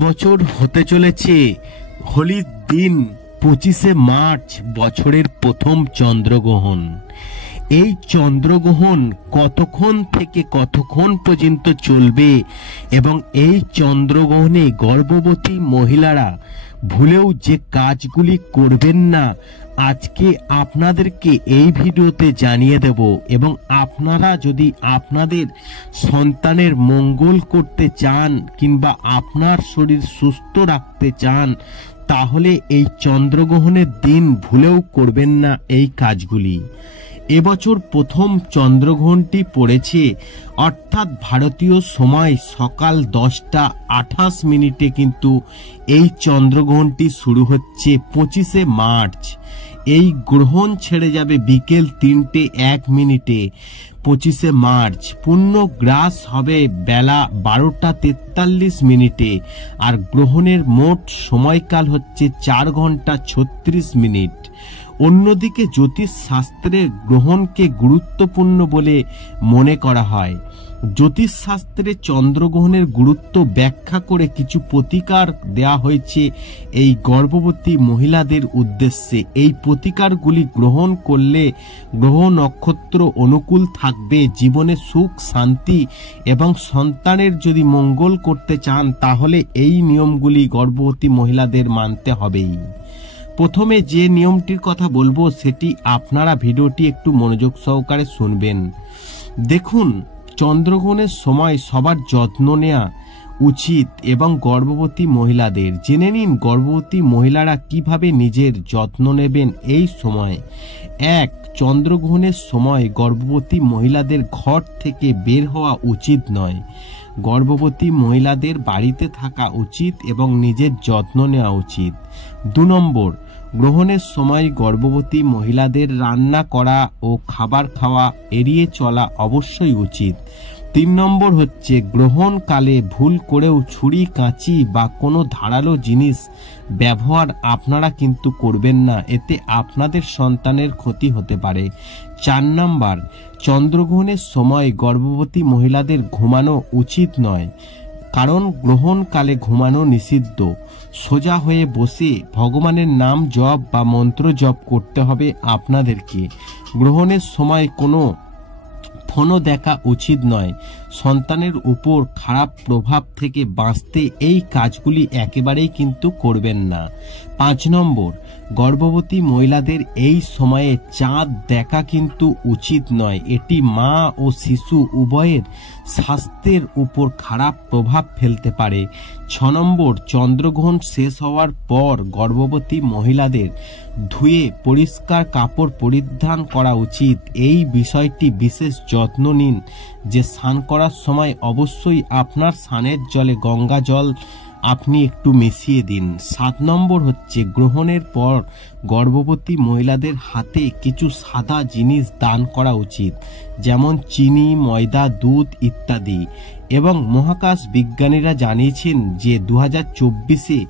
এবছর হতে চলেছে হোলির দিন 25শে মার্চ, বছরের প্রথম চন্দ্রগ্রহণ। এই চন্দ্রগ্রহণ কতক্ষণ থেকে কতক্ষণ পর্যন্ত চলবে এবং এই চন্দ্রগ্রহণে গর্ভবতী মহিলারা ভুলেও যে কাজগুলি করবেন না, আজকে আপনাদেরকে এই ভিডিওতে জানিয়ে দেব। এবং আপনারা যদি আপনাদের সন্তানের মঙ্গল করতে চান কিংবা আপনার শরীর সুস্থ রাখতে চান, তাহলে এই চন্দ্রগ্রহণের দিন ভুলেও করবেন না এই কাজগুলি। এবছর প্রথম চন্দ্রগ্রহণটি পড়েছে, অর্থাৎ ভারতীয় সময় সকাল 10টা 28 কিন্তু এই চন্দ্রগ্রহণটি শুরু হচ্ছে 25শে মার্চ। এই গ্রহণ ছেড়ে যাবে বিকেল 3:01 25শে মার্চ। পূর্ণ গ্রাস হবে বেলা 12টা 43 আর গ্রহণের মোট সময়কাল হচ্ছে 4 ঘন্টা 36 মিনিট। অন্যদিকে জ্যোতিষ শাস্ত্রে গ্রহণকে গুরুত্বপূর্ণ বলে মনে করা হয়। জ্যোতিষ শাস্ত্রে চন্দ্রগ্রহণের গুরুত্ব ব্যাখ্যা করে কিছু প্রতিকার দেয়া হয়েছে এই গর্ভবতী মহিলাদের উদ্দেশ্যে। এই প্রতিকারগুলি গ্রহণ করলে গ্রহ নক্ষত্র অনুকূল থাকবে, জীবনে সুখ শান্তি এবং সন্তানের যদি মঙ্গল করতে চান, তাহলে এই নিয়মগুলি গর্ভবতী মহিলাদের মানতে হবেই। প্রথমে যে নিয়মটির কথা বলবো সেটি আপনারা ভিডিওটি একটু মনোযোগ সহকারে শুনবেন। দেখুন, চন্দ্রগ্রহণের সময় সবার যত্ন নেওয়া উচিত এবং গর্ভবতী মহিলাদের। জেনে নিন গর্ভবতী মহিলারা কিভাবে নিজের যত্ন নেবেন এই সময়। 1. চন্দ্রগ্রহণের সময় গর্ভবতী মহিলাদের ঘর থেকে বের হওয়া উচিত নয়। গর্ভবতী মহিলাদের বাড়িতে থাকা উচিত এবং নিজের যত্ন নেওয়া উচিত। 2 নম্বর, গ্রহণের সময় গর্ভবতী মহিলাদের রান্না করা ও খাবার খাওয়া এড়িয়ে চলা অবশ্যই উচিত। 3 নম্বর হচ্ছে, গ্রহণকালে ভুল করেও ছুরি কাঁচি বা কোনো ধারালো জিনিস ব্যবহার আপনারা কিন্তু করবেন না, এতে আপনাদের সন্তানের ক্ষতি হতে পারে। 4 নম্বর, চন্দ্রগ্রহণের সময় গর্ভবতী মহিলাদের ঘুমানো উচিত নয়, কারণ গ্রহণকালে ঘুমানো নিষিদ্ধ। সোজা হয়ে বসে ভগবানের নাম জপ বা মন্ত্র জপ করতে হবে আপনাদেরকে। গ্রহণের সময় কোনো ফোনও দেখা উচিত নয়। সন্তানের উপর খারাপ প্রভাব থেকে বাঁচতে এই কাজগুলি একেবারেই কিন্তু করবেন না। 5 নম্বর, গর্ভবতী মহিলাদের এই সময়ে চাঁদ দেখা কিন্তু উচিত নয়। এটি মা ও শিশু উভয়ের স্বাস্থ্যের উপর খারাপ প্রভাব ফেলতে পারে। 6 নম্বর, চন্দ্রগ্রহণ শেষ হওয়ার পর গর্ভবতী মহিলাদের ধুয়ে পরিষ্কার কাপড় পরিধান করা উচিত। এই বিষয়টি বিশেষ যত্ন নিন যে স্নান করার সময় অবশ্যই আপনার স্নানের জলে গঙ্গা জল আপনি একটু মিশিয়ে দিন। 7 নম্বর হচ্ছে, গ্রহণের পর গর্ভবতী মহিলাদের হাতে কিছু সাদা জিনিস দান করা উচিত, যেমন চিনি, ময়দা, দুধ ইত্যাদি। এবং মহাকাশ বিজ্ঞানীরা জানিয়েছেন যে 2024-এ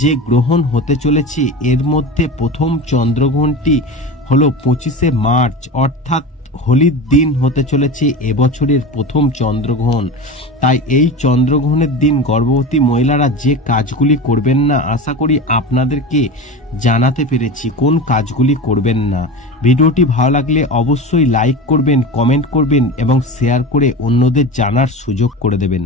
যে গ্রহণ হতে চলেছে এর মধ্যে প্রথম চন্দ্রগ্রহণটি হলো 25শে মার্চ, অর্থাৎ হোলির দিন হতে চলেছে এবছরের প্রথম চন্দ্রগ্রহণ। তাই এই চন্দ্রগ্রহণের দিন গর্ভবতী মহিলারা যে কাজগুলি করবেন না, আশা করি আপনাদেরকে জানাতে পেরেছি কোন কাজগুলি করবেন না। ভিডিওটি ভালো লাগলে অবশ্যই লাইক করবেন, কমেন্ট করবেন এবং শেয়ার করে অন্যদের জানার সুযোগ করে দেবেন।